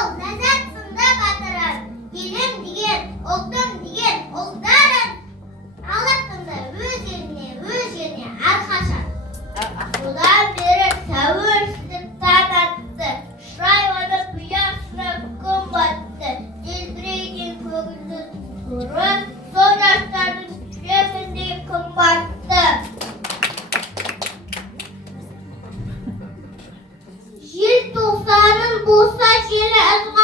ол ләззат сында батырар. Елім деген, ұлтым деген ұлдарын алатынды өз жеріне әрқашан. Содан бері тәуелсіздік таң атты, шырайланып ұясына күн батты. Желбіреген көгілдір нұры сол жастардың жүрегінде күн батты. Жел тоқсанын болса желі ызғар.